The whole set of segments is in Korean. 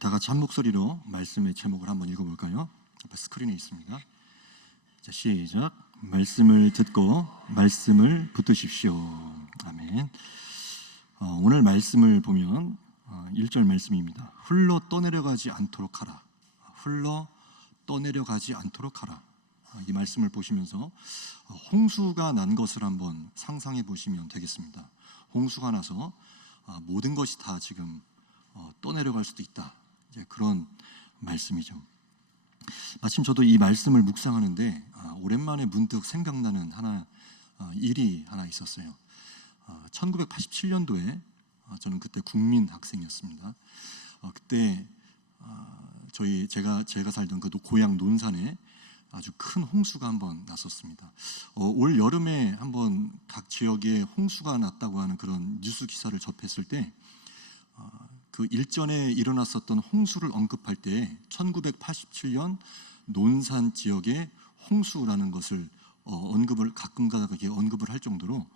다 같이 한 목소리로 말씀의 제목을 한번 읽어볼까요? 앞에 스크린에 있습니다. 자, 시작. 말씀을 듣고 말씀을 붙드십시오. 아멘. 오늘 말씀을 보면 1절 말씀입니다. 흘러 떠내려가지 않도록 하라. 흘러 떠내려가지 않도록 하라. 이 말씀을 보시면서 홍수가 난 것을 한번 상상해 보시면 되겠습니다. 홍수가 나서 모든 것이 다 지금 떠내려갈 수도 있다. 이제 그런 말씀이죠. 마침 저도 이 말씀을 묵상하는데 오랜만에 문득 생각나는 일이 하나 있었어요. 1987년도에 저는 그때 국민 학생이었습니다. 그때 제가 살던 그 고향 논산에 아주 큰 홍수가 한번 났었습니다. 올 여름에 한번 각 지역에 홍수가 났다고 하는 그런 뉴스 기사를 접했을 때 그 일전에 일어났었던 홍수를 언급할 때 1987년 논산 지역의 홍수라는 것을 가끔가다 언급을 할 정도로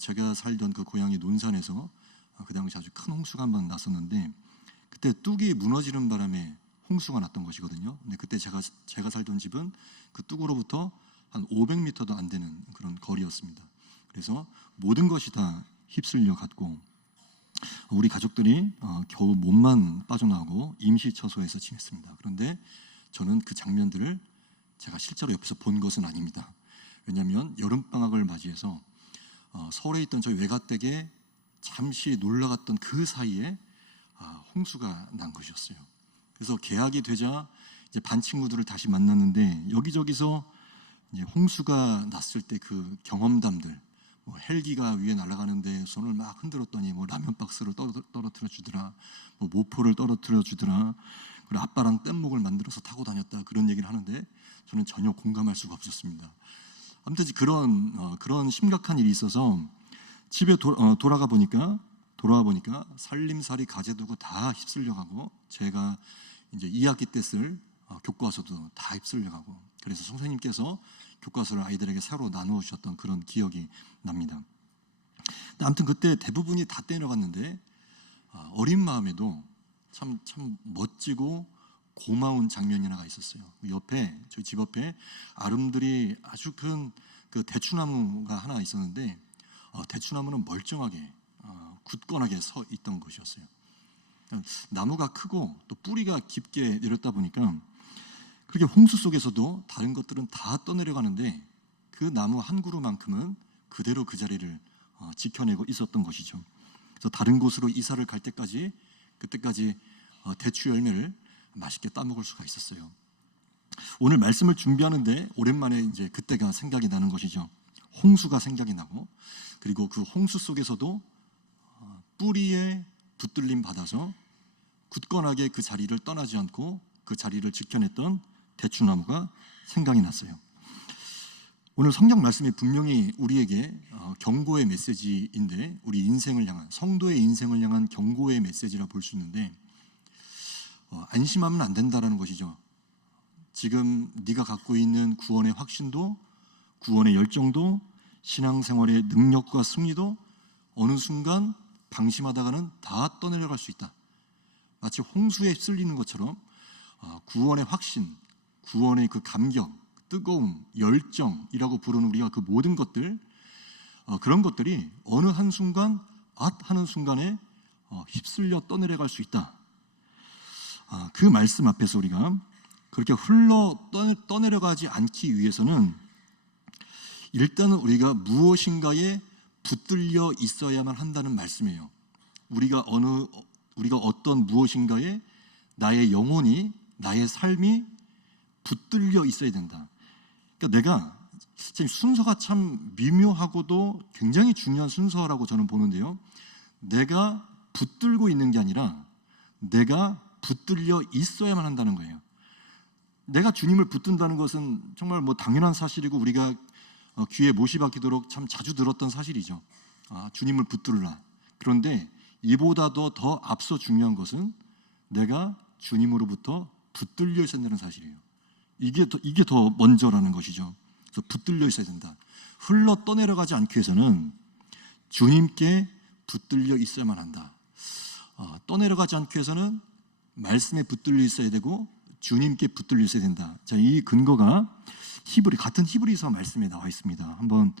제가 살던 그 고향이 논산에서 그 당시 아주 큰 홍수가 한번 났었는데 그때 뚝이 무너지는 바람에 홍수가 났던 것이거든요. 근데 그때 제가 살던 집은 그 뚝으로부터 한 500m도 안 되는 그런 거리였습니다. 그래서 모든 것이 다 휩쓸려 갔고 우리 가족들이 겨우 몸만 빠져나오고 임시처소에서 지냈습니다. 그런데 저는 그 장면들을 제가 실제로 옆에서 본 것은 아닙니다. 왜냐하면 여름방학을 맞이해서 서울에 있던 저희 외가댁에 잠시 놀러 갔던 그 사이에 홍수가 난 것이었어요. 그래서 개학이 되자 이제 반 친구들을 다시 만났는데 여기저기서 이제 홍수가 났을 때 그 경험담들, 헬기가 위에 날아가는데 손을 막 흔들었더니 라면 박스를 떨어뜨려 주더라, 모포를 떨어뜨려 주더라, 그리고 아빠랑 뗏목을 만들어서 타고 다녔다, 그런 얘기를 하는데 저는 전혀 공감할 수가 없었습니다. 아무튼 그런 심각한 일이 있어서 집에 돌아와 보니까 살림살이 가재두고 다 휩쓸려가고 제가 이제 2학기 때 쓸 교과서도 다 휩쓸려가고 그래서 선생님께서 교과서를 아이들에게 새로 나누어 주셨던 그런 기억이 납니다. 아무튼 그때 대부분이 다 떼내려갔는데 어린 마음에도 참 멋지고 고마운 장면이 하나가 있었어요. 저희 집 옆에 아름드리 아주 큰 그 대추나무가 하나 있었는데 대추나무는 멀쩡하게 굳건하게 서 있던 것이었어요. 나무가 크고 또 뿌리가 깊게 내렸다 보니까 그렇게 홍수 속에서도 다른 것들은 다 떠내려가는데 그 나무 한 그루만큼은 그대로 그 자리를 지켜내고 있었던 것이죠. 그래서 다른 곳으로 이사를 갈 때까지 그때까지 대추 열매를 맛있게 따먹을 수가 있었어요. 오늘 말씀을 준비하는데 오랜만에 이제 그때가 생각이 나는 것이죠. 홍수가 생각이 나고 그리고 그 홍수 속에서도 뿌리에 붙들림 받아서 굳건하게 그 자리를 떠나지 않고 그 자리를 지켜냈던 대추나무가 생각이 났어요. 오늘 성경 말씀이 분명히 우리에게 경고의 메시지인데 우리 인생을 향한 성도의 인생을 향한 경고의 메시지라 볼 수 있는데 안심하면 안 된다라는 것이죠. 지금 네가 갖고 있는 구원의 확신도 구원의 열정도 신앙생활의 능력과 승리도 어느 순간 방심하다가는 다 떠내려갈 수 있다. 마치 홍수에 휩쓸리는 것처럼 구원의 확신, 구원의 그 감격, 뜨거움, 열정이라고 부르는 우리가 그 모든 것들 그런 것들이 어느 한순간 하는 순간에 휩쓸려 떠내려갈 수 있다. 그 말씀 앞에서 우리가 그렇게 흘러 떠내려가지 않기 위해서는 일단은 우리가 무엇인가에 붙들려 있어야만 한다는 말씀이에요. 우리가 어떤 무엇인가에 나의 영혼이, 나의 삶이 붙들려 있어야 된다. 그러니까 내가 순서가 참 미묘하고도 굉장히 중요한 순서라고 저는 보는데요. 내가 붙들고 있는 게 아니라 내가 붙들려 있어야만 한다는 거예요. 내가 주님을 붙든다는 것은 정말 당연한 사실이고 우리가 귀에 못이 박히도록 참 자주 들었던 사실이죠. 주님을 붙들라. 그런데 이보다도 더 앞서 중요한 것은 내가 주님으로부터 붙들려 있어야 된다는 사실이에요. 이게 더 먼저라는 것이죠. 그래서 붙들려 있어야 된다. 흘러 떠내려가지 않기 위해서는 주님께 붙들려 있어야만 한다. 떠내려가지 않기 위해서는 말씀에 붙들려 있어야 되고 주님께 붙들려 있어야 된다. 자, 이 근거가 같은 히브리서 말씀에 나와 있습니다. 한번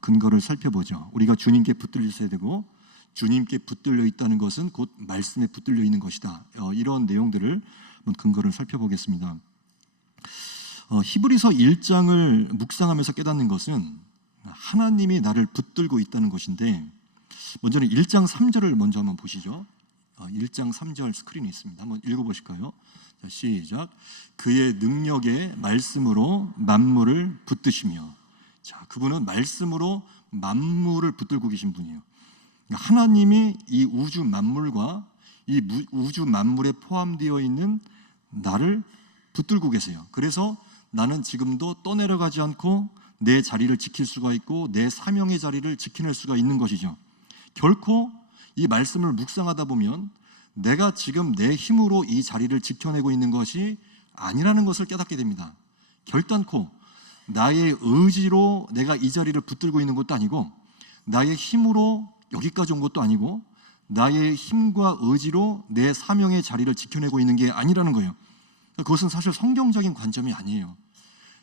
근거를 살펴보죠. 우리가 주님께 붙들려 있어야 되고 주님께 붙들려 있다는 것은 곧 말씀에 붙들려 있는 것이다. 이런 내용들을 한번 근거를 살펴보겠습니다. 히브리서 1장을 묵상하면서 깨닫는 것은 하나님이 나를 붙들고 있다는 것인데, 먼저는 1장 3절을 먼저 한번 보시죠. 1장 3절 스크린에 있습니다. 한번 읽어보실까요? 자, 시작. 그의 능력의 말씀으로 만물을 붙드시며. 자, 그분은 말씀으로 만물을 붙들고 계신 분이에요. 그러니까 하나님이 이 우주 만물과 이 우주 만물에 포함되어 있는 나를 붙들고 계세요. 그래서 나는 지금도 떠내려가지 않고 내 자리를 지킬 수가 있고 내 사명의 자리를 지켜낼 수가 있는 것이죠. 결코 이 말씀을 묵상하다 보면 내가 지금 내 힘으로 이 자리를 지켜내고 있는 것이 아니라는 것을 깨닫게 됩니다. 결단코 나의 의지로 내가 이 자리를 붙들고 있는 것도 아니고 나의 힘으로 여기까지 온 것도 아니고 나의 힘과 의지로 내 사명의 자리를 지켜내고 있는 게 아니라는 거예요. 그것은 사실 성경적인 관점이 아니에요.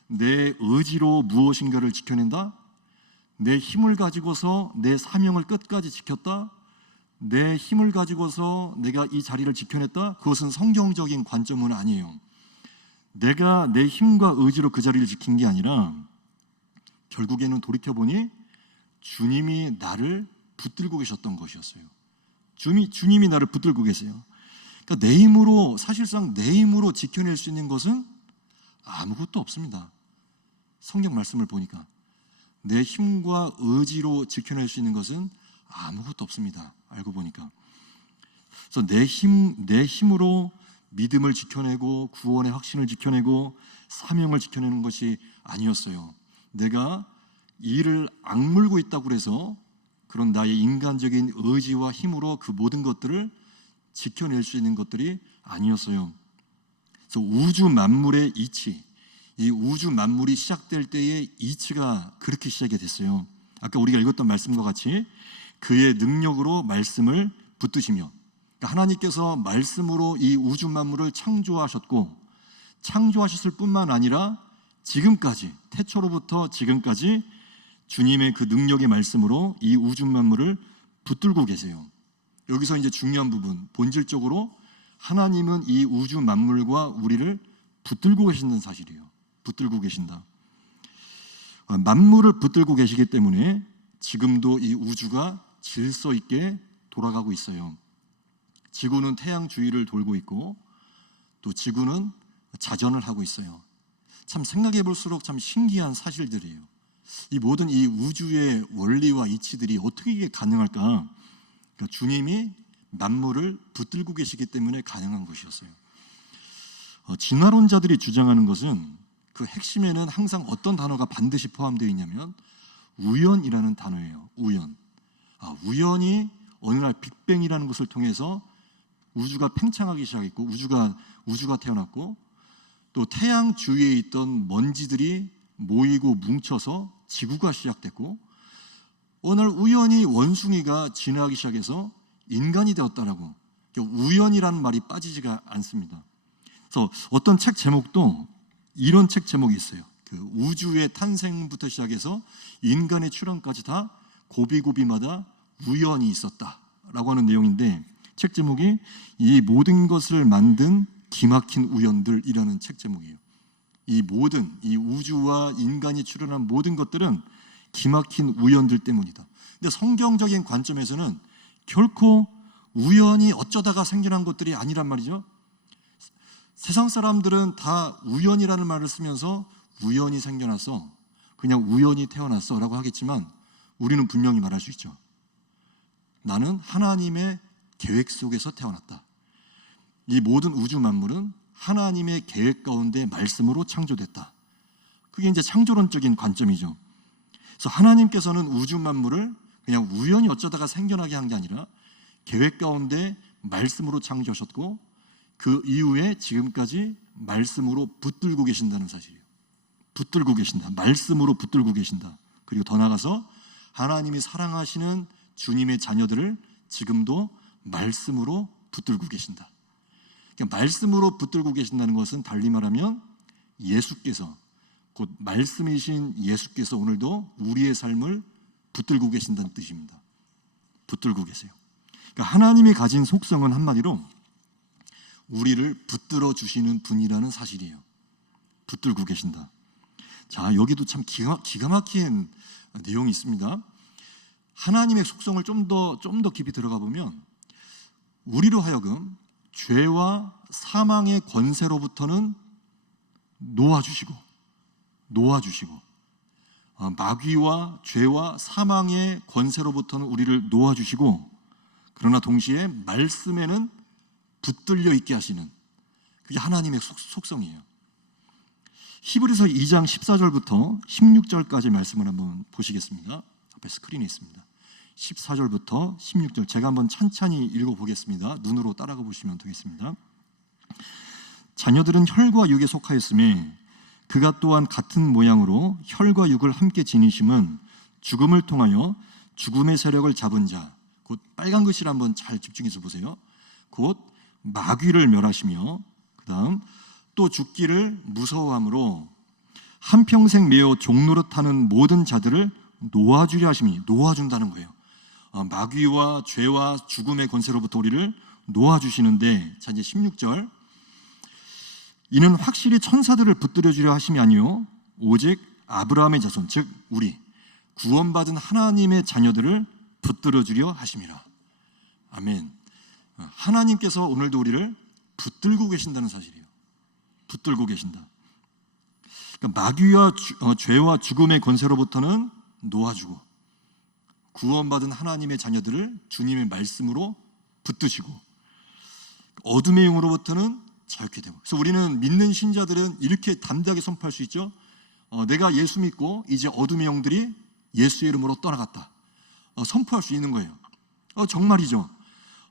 내 의지로 무엇인가를 지켜낸다? 내 힘을 가지고서 내 사명을 끝까지 지켰다? 내 힘을 가지고서 내가 이 자리를 지켜냈다? 그것은 성경적인 관점은 아니에요. 내가 내 힘과 의지로 그 자리를 지킨 게 아니라 결국에는 돌이켜보니 주님이 나를 붙들고 계셨던 것이었어요. 주님이 나를 붙들고 계세요. 그러니까 내 힘으로, 사실상 내 힘으로 지켜낼 수 있는 것은 아무것도 없습니다. 성경 말씀을 보니까 내 힘과 의지로 지켜낼 수 있는 것은 아무것도 없습니다. 알고 보니까. 그래서 내 힘으로 믿음을 지켜내고 구원의 확신을 지켜내고 사명을 지켜내는 것이 아니었어요. 내가 이를 악물고 있다고 해서 그런 나의 인간적인 의지와 힘으로 그 모든 것들을 지켜낼 수 있는 것들이 아니었어요. 그래서 우주 만물의 이치, 이 우주 만물이 시작될 때의 이치가 그렇게 시작이 됐어요. 아까 우리가 읽었던 말씀과 같이 그의 능력으로 말씀을 붙드시며, 그러니까 하나님께서 말씀으로 이 우주 만물을 창조하셨고 창조하셨을 뿐만 아니라 지금까지, 태초로부터 지금까지 주님의 그 능력의 말씀으로 이 우주 만물을 붙들고 계세요. 여기서 이제 중요한 부분, 본질적으로 하나님은 이 우주 만물과 우리를 붙들고 계신다는 사실이에요. 붙들고 계신다. 만물을 붙들고 계시기 때문에 지금도 이 우주가 질서 있게 돌아가고 있어요. 지구는 태양 주위를 돌고 있고 또 지구는 자전을 하고 있어요. 참 생각해 볼수록 참 신기한 사실들이에요. 이 모든 이 우주의 원리와 이치들이 어떻게 이게 가능할까? 그러니까 주님이 만물을 붙들고 계시기 때문에 가능한 것이었어요. 진화론자들이 주장하는 것은 그 핵심에는 항상 어떤 단어가 반드시 포함되어 있냐면 우연이라는 단어예요. 우연. 우연히 어느 날 빅뱅이라는 것을 통해서 우주가 팽창하기 시작했고 우주가 태어났고 또 태양 주위에 있던 먼지들이 모이고 뭉쳐서 지구가 시작됐고 어느 날 우연히 원숭이가 진화하기 시작해서 인간이 되었다라고. 우연이라는 말이 빠지지가 않습니다. 그래서 어떤 책 제목도 이런 책 제목이 있어요. 그 우주의 탄생부터 시작해서 인간의 출현까지 다 고비고비마다 우연이 있었다라고 하는 내용인데 책 제목이 이 모든 것을 만든 기막힌 우연들이라는 책 제목이에요. 이 우주와 인간이 출현한 모든 것들은 기막힌 우연들 때문이다. 근데 성경적인 관점에서는 결코 우연히 어쩌다가 생겨난 것들이 아니란 말이죠. 세상 사람들은 다 우연이라는 말을 쓰면서 우연히 생겨났어, 그냥 우연히 태어났어 라고 하겠지만 우리는 분명히 말할 수 있죠. 나는 하나님의 계획 속에서 태어났다. 이 모든 우주 만물은 하나님의 계획 가운데 말씀으로 창조됐다. 그게 이제 창조론적인 관점이죠. 그래서 하나님께서는 우주 만물을 그냥 우연히 어쩌다가 생겨나게 한 게 아니라 계획 가운데 말씀으로 창조하셨고 그 이후에 지금까지 말씀으로 붙들고 계신다는 사실이에요. 붙들고 계신다. 말씀으로 붙들고 계신다. 그리고 더 나아가서 하나님이 사랑하시는 주님의 자녀들을 지금도 말씀으로 붙들고 계신다. 그러니까 말씀으로 붙들고 계신다는 것은 달리 말하면 예수께서, 곧 말씀이신 예수께서 오늘도 우리의 삶을 붙들고 계신다는 뜻입니다. 붙들고 계세요. 그러니까 하나님이 가진 속성은 한마디로 우리를 붙들어 주시는 분이라는 사실이에요. 붙들고 계신다. 자, 여기도 참 기가 막힌 내용이 있습니다. 하나님의 속성을 좀 더 깊이 들어가 보면 우리로 하여금 죄와 사망의 권세로부터는 놓아주시고 마귀와 죄와 사망의 권세로부터는 우리를 놓아주시고, 그러나 동시에 말씀에는 붙들려 있게 하시는, 그게 하나님의 속성이에요. 히브리서 2장 14절부터 16절까지 말씀을 한번 보시겠습니다. 앞에 스크린에 있습니다. 14절부터 16절 제가 한번 찬찬히 읽어보겠습니다. 눈으로 따라가 보시면 되겠습니다. 자녀들은 혈과 육에 속하였음에 그가 또한 같은 모양으로 혈과 육을 함께 지니심은 죽음을 통하여 죽음의 세력을 잡은 자, 곧 빨간 글씨를 한번 잘 집중해서 보세요. 곧 마귀를 멸하시며, 그 다음 또 죽기를 무서워함으로 한평생 매어 종노릇하는 모든 자들을 놓아주려 하심이, 놓아준다는 거예요. 마귀와 죄와 죽음의 권세로부터 우리를 놓아주시는데, 자 이제 16절, 이는 확실히 천사들을 붙들어 주려 하심이 아니요 오직 아브라함의 자손, 즉 우리 구원받은 하나님의 자녀들을 붙들어 주려 하심이라. 아멘. 하나님께서 오늘도 우리를 붙들고 계신다는 사실이에요. 붙들고 계신다. 그러니까 마귀와 죄와 죽음의 권세로부터는 놓아주고, 구원받은 하나님의 자녀들을 주님의 말씀으로 붙드시고, 어둠의 영으로부터는 자유케 되고. 그래서 우리는 믿는 신자들은 이렇게 담대하게 선포할 수 있죠. 내가 예수 믿고 이제 어둠의 영들이 예수의 이름으로 떠나갔다. 선포할 수 있는 거예요. 정말이죠.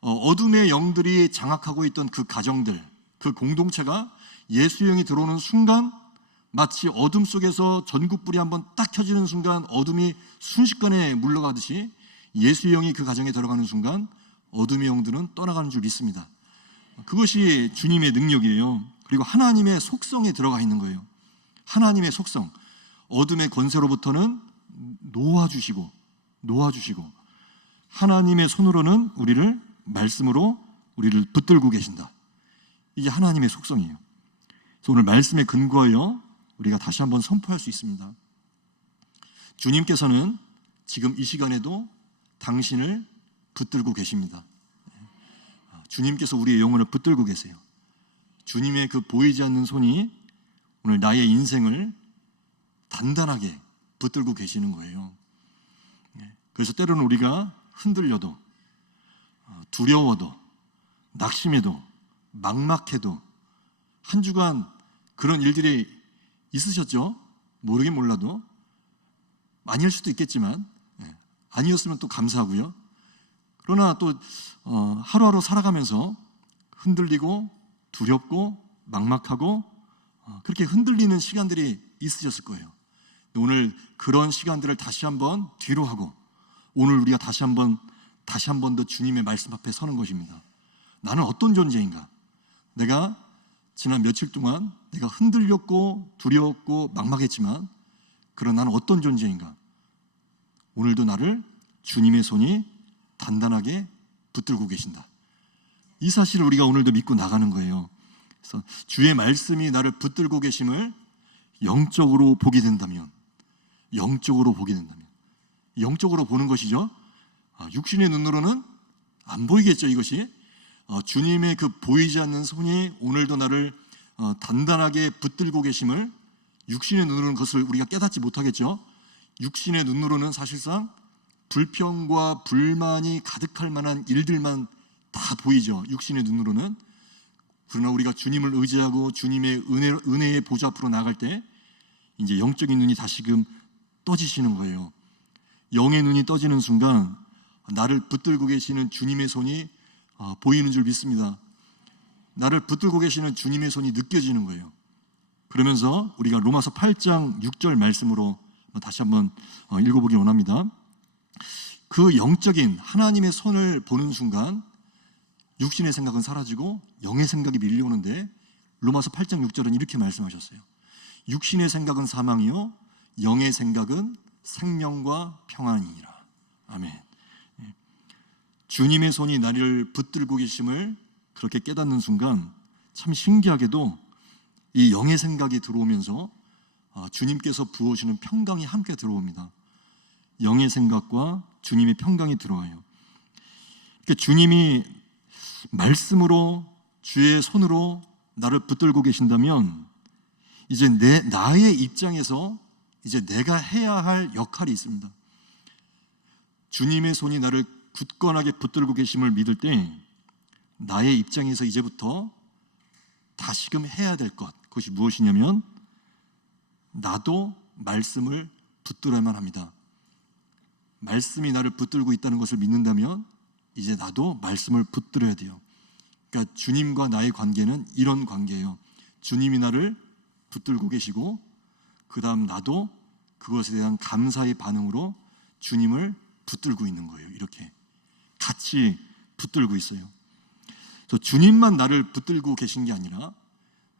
어둠의 영들이 장악하고 있던 그 가정들, 그 공동체가 예수의 영이 들어오는 순간 마치 어둠 속에서 전구불이 한번 딱 켜지는 순간 어둠이 순식간에 물러가듯이 예수의 영이 그 가정에 들어가는 순간 어둠의 영들은 떠나가는 줄 믿습니다. 그것이 주님의 능력이에요. 그리고 하나님의 속성에 들어가 있는 거예요. 하나님의 속성, 어둠의 권세로부터는 놓아주시고 하나님의 손으로는 우리를, 말씀으로 우리를 붙들고 계신다. 이게 하나님의 속성이에요. 그래서 오늘 말씀에 근거하여 우리가 다시 한번 선포할 수 있습니다. 주님께서는 지금 이 시간에도 당신을 붙들고 계십니다. 주님께서 우리의 영혼을 붙들고 계세요. 주님의 그 보이지 않는 손이 오늘 나의 인생을 단단하게 붙들고 계시는 거예요. 그래서 때로는 우리가 흔들려도, 두려워도, 낙심해도, 막막해도, 한 주간 그런 일들이 있으셨죠? 모르긴 몰라도, 아닐 수도 있겠지만 아니었으면 또 감사하고요. 그러나 또 하루하루 살아가면서 흔들리고 두렵고 막막하고 그렇게 흔들리는 시간들이 있으셨을 거예요. 오늘 그런 시간들을 다시 한번 뒤로 하고 오늘 우리가 다시 한번 더 주님의 말씀 앞에 서는 것입니다. 나는 어떤 존재인가? 내가 지난 며칠 동안 내가 흔들렸고 두려웠고 막막했지만 그러나 나는 어떤 존재인가? 오늘도 나를 주님의 손이 단단하게 붙들고 계신다. 이 사실을 우리가 오늘도 믿고 나가는 거예요. 그래서 주의 말씀이 나를 붙들고 계심을 영적으로 보게 된다면, 영적으로 보는 것이죠. 육신의 눈으로는 안 보이겠죠. 이것이 주님의 그 보이지 않는 손이 오늘도 나를 단단하게 붙들고 계심을 육신의 눈으로는 그것을 우리가 깨닫지 못하겠죠. 육신의 눈으로는 사실상 불평과 불만이 가득할 만한 일들만 다 보이죠. 육신의 눈으로는. 그러나 우리가 주님을 의지하고 주님의 은혜의 보좌 앞으로 나갈 때 이제 영적인 눈이 다시금 떠지시는 거예요. 영의 눈이 떠지는 순간 나를 붙들고 계시는 주님의 손이 보이는 줄 믿습니다. 나를 붙들고 계시는 주님의 손이 느껴지는 거예요. 그러면서 우리가 로마서 8장 6절 말씀으로 다시 한번 읽어보기 원합니다. 그 영적인 하나님의 손을 보는 순간 육신의 생각은 사라지고 영의 생각이 밀려오는데 로마서 8장 6절은 이렇게 말씀하셨어요. 육신의 생각은 사망이요 영의 생각은 생명과 평안이니라. 아멘. 주님의 손이 나를 붙들고 계심을 그렇게 깨닫는 순간 참 신기하게도 이 영의 생각이 들어오면서 주님께서 부어주시는 평강이 함께 들어옵니다. 영의 생각과 주님의 평강이 들어와요. 그러니까 주님이 말씀으로 주의 손으로 나를 붙들고 계신다면 이제 나의 입장에서 이제 내가 해야 할 역할이 있습니다. 주님의 손이 나를 굳건하게 붙들고 계심을 믿을 때 나의 입장에서 이제부터 다시금 해야 될 것, 그것이 무엇이냐면 나도 말씀을 붙들어야만 합니다. 말씀이 나를 붙들고 있다는 것을 믿는다면 이제 나도 말씀을 붙들어야 돼요. 그러니까 주님과 나의 관계는 이런 관계예요. 주님이 나를 붙들고 계시고 그 다음 나도 그것에 대한 감사의 반응으로 주님을 붙들고 있는 거예요. 이렇게 같이 붙들고 있어요. 그래서 주님만 나를 붙들고 계신 게 아니라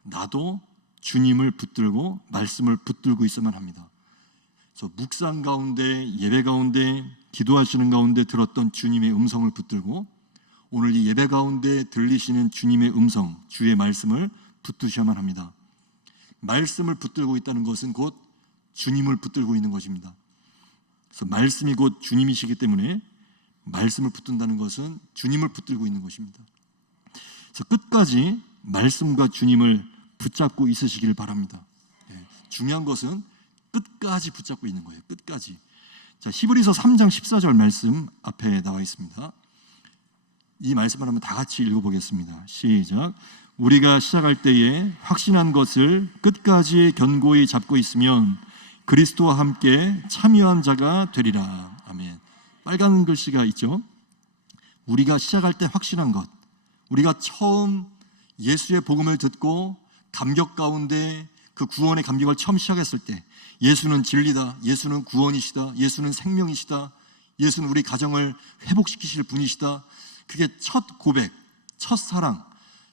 나도 주님을 붙들고 말씀을 붙들고 있어야만 합니다. 그래서 묵상 가운데 예배 가운데 기도하시는 가운데 들었던 주님의 음성을 붙들고 오늘 이 예배 가운데 들리시는 주님의 음성, 주의 말씀을 붙드셔야만 합니다. 말씀을 붙들고 있다는 것은 곧 주님을 붙들고 있는 것입니다. 그래서 말씀이 곧 주님이시기 때문에 말씀을 붙든다는 것은 주님을 붙들고 있는 것입니다. 그래서 끝까지 말씀과 주님을 붙잡고 있으시길 바랍니다. 중요한 것은 끝까지 붙잡고 있는 거예요. 끝까지. 자, 히브리서 3장 14절 말씀 앞에 나와 있습니다. 이 말씀을 한번 다 같이 읽어보겠습니다. 시작. 우리가 시작할 때에 확신한 것을 끝까지 견고히 잡고 있으면 그리스도와 함께 참여한 자가 되리라. 아멘. 빨간 글씨가 있죠. 우리가 시작할 때 확신한 것, 우리가 처음 예수의 복음을 듣고 감격 가운데 그 구원의 감격을 처음 시작했을 때 예수는 진리다, 예수는 구원이시다, 예수는 생명이시다, 예수는 우리 가정을 회복시키실 분이시다. 그게 첫 고백, 첫 사랑,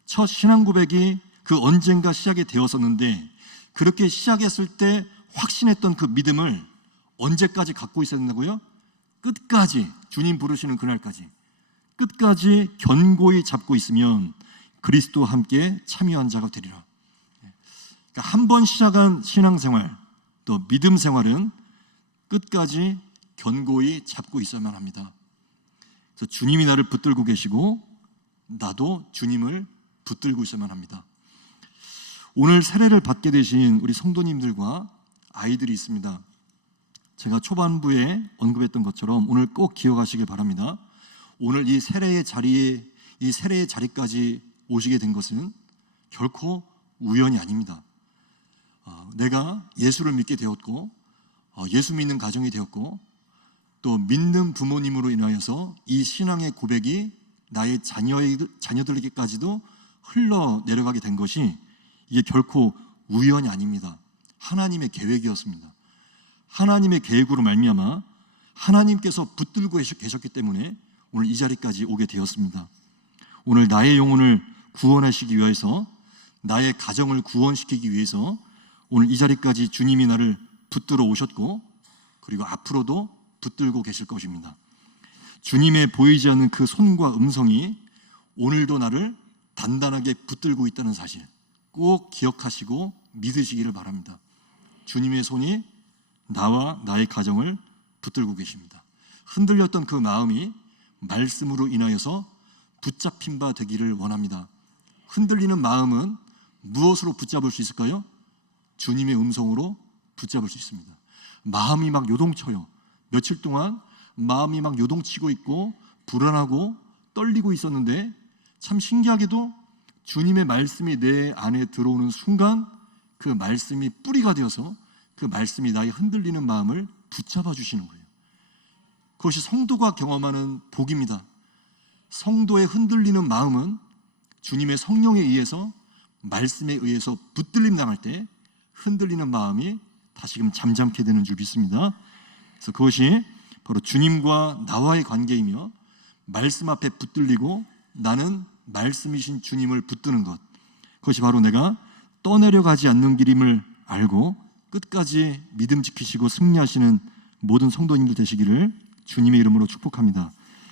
첫 신앙 고백이 그 언젠가 시작이 되었었는데 그렇게 시작했을 때 확신했던 그 믿음을 언제까지 갖고 있어야 된다고요? 끝까지, 주님 부르시는 그날까지 끝까지 견고히 잡고 있으면 그리스도와 함께 참여한 자가 되리라. 그러니까 한 번 시작한 신앙생활 또 믿음 생활은 끝까지 견고히 잡고 있어야만 합니다. 그래서 주님이 나를 붙들고 계시고 나도 주님을 붙들고 있어야만 합니다. 오늘 세례를 받게 되신 우리 성도님들과 아이들이 있습니다. 제가 초반부에 언급했던 것처럼 오늘 꼭 기억하시길 바랍니다. 오늘 이 세례의 자리까지 오시게 된 것은 결코 우연이 아닙니다. 내가 예수를 믿게 되었고 예수 믿는 가정이 되었고 또 믿는 부모님으로 인하여서 이 신앙의 고백이 나의 자녀들에게까지도 흘러내려가게 된 것이 이게 결코 우연이 아닙니다. 하나님의 계획이었습니다. 하나님의 계획으로 말미암아 하나님께서 붙들고 계셨기 때문에 오늘 이 자리까지 오게 되었습니다. 오늘 나의 영혼을 구원하시기 위해서 나의 가정을 구원시키기 위해서 오늘 이 자리까지 주님이 나를 붙들어 오셨고 그리고 앞으로도 붙들고 계실 것입니다. 주님의 보이지 않는 그 손과 음성이 오늘도 나를 단단하게 붙들고 있다는 사실 꼭 기억하시고 믿으시기를 바랍니다. 주님의 손이 나와 나의 가정을 붙들고 계십니다. 흔들렸던 그 마음이 말씀으로 인하여서 붙잡힌 바 되기를 원합니다. 흔들리는 마음은 무엇으로 붙잡을 수 있을까요? 주님의 음성으로 붙잡을 수 있습니다. 마음이 막 요동쳐요. 며칠 동안 마음이 막 요동치고 있고 불안하고 떨리고 있었는데 참 신기하게도 주님의 말씀이 내 안에 들어오는 순간 그 말씀이 뿌리가 되어서 그 말씀이 나의 흔들리는 마음을 붙잡아 주시는 거예요. 그것이 성도가 경험하는 복입니다. 성도의 흔들리는 마음은 주님의 성령에 의해서 말씀에 의해서 붙들림 당할 때 흔들리는 마음이 다시금 잠잠게 되는 줄 믿습니다. 그래서 그것이 바로 주님과 나와의 관계이며 말씀 앞에 붙들리고 나는 말씀이신 주님을 붙드는 것, 그것이 바로 내가 떠내려가지 않는 길임을 알고 끝까지 믿음 지키시고 승리하시는 모든 성도님들 되시기를 주님의 이름으로 축복합니다.